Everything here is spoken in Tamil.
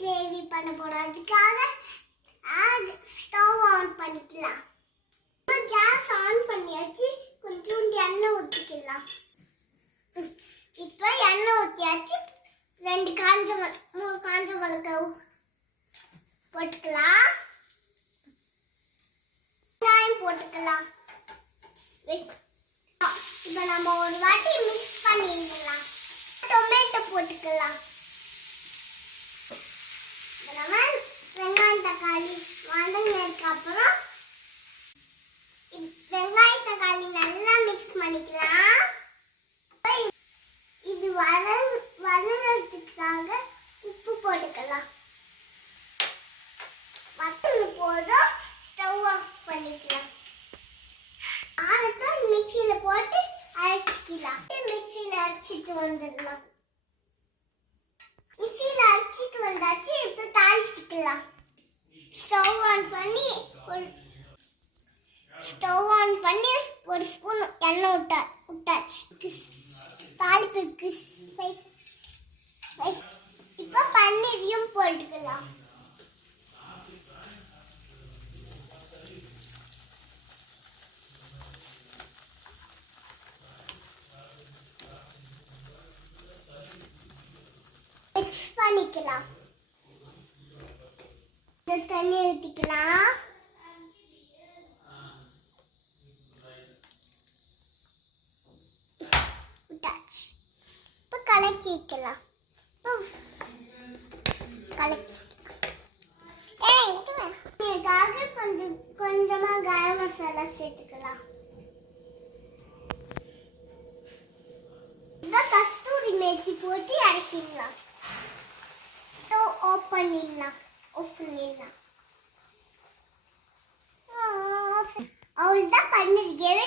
கிரேவி பண்ண போறோம். அதுக்காக ஸ்டவ் ஆன் பண்ணிக்கலாம். கேஸ் ஆன் பண்ணியாச்சு. கொஞ்சம் எண்ணெய் ஊற்றிக்கலாம். இப்போ எண்ணெய் ஊற்றியாச்சு. 2 3 காஞ்ச மிளகாய் போட்டுக்கலாம். வெங்காயம் போட்டுக்கலாம். இப்போ நம்ம ஒரு வாட்டி மிக்ஸ் பண்ணிடலாம். டொமேட்டோ போட்டுக்கலாம். நம்ம வெங்காயம் தக்காளி வதங்கினதுக்கு அப்புறம் வெங்காயம் தக்காளி நல்லா மிக்ஸ் பண்ணிக்கலாம். இது வதங்கிறதுக்காக உப்பு போட்டுக்கலாம். வதங்கின போதும் ஸ்டவ் ஆஃப் பண்ணிக்கலாம். ஆனத்தை மிக்சியில் போட்டு அரைச்சிக்கலாம். மிக்சியில் அரைச்சிட்டு வந்துடலாம். மிக்சியில் அரைச்சிட்டு வந்தாச்சு. இப்போ தாளிச்சிக்கலாம். ஸ்டவ் ஆன் பண்ணி ஒரு ஸ்பூன் எண்ணெய் விட்டாச்சு. தாளிப்புக்கு இப்போ பன்னீரையும் போட்டுக்கலாம். மிக்ஸ் பண்ணிக்கலாம். தண்ணி ஊற்றிக்கலாம். விட்டாச்சு. இப்போ கலக்கிக்கலாம். இதுக்காக கொஞ்சமா கரம் மசாலா சேர்த்துக்கலாம். இப்போ கஸ்தூரி மேத்தி போட்டு இறக்கிடலாம். ஆஃப் பண்ணிடலாம். அவ்வளோதான். பன்னீர் கிரேவி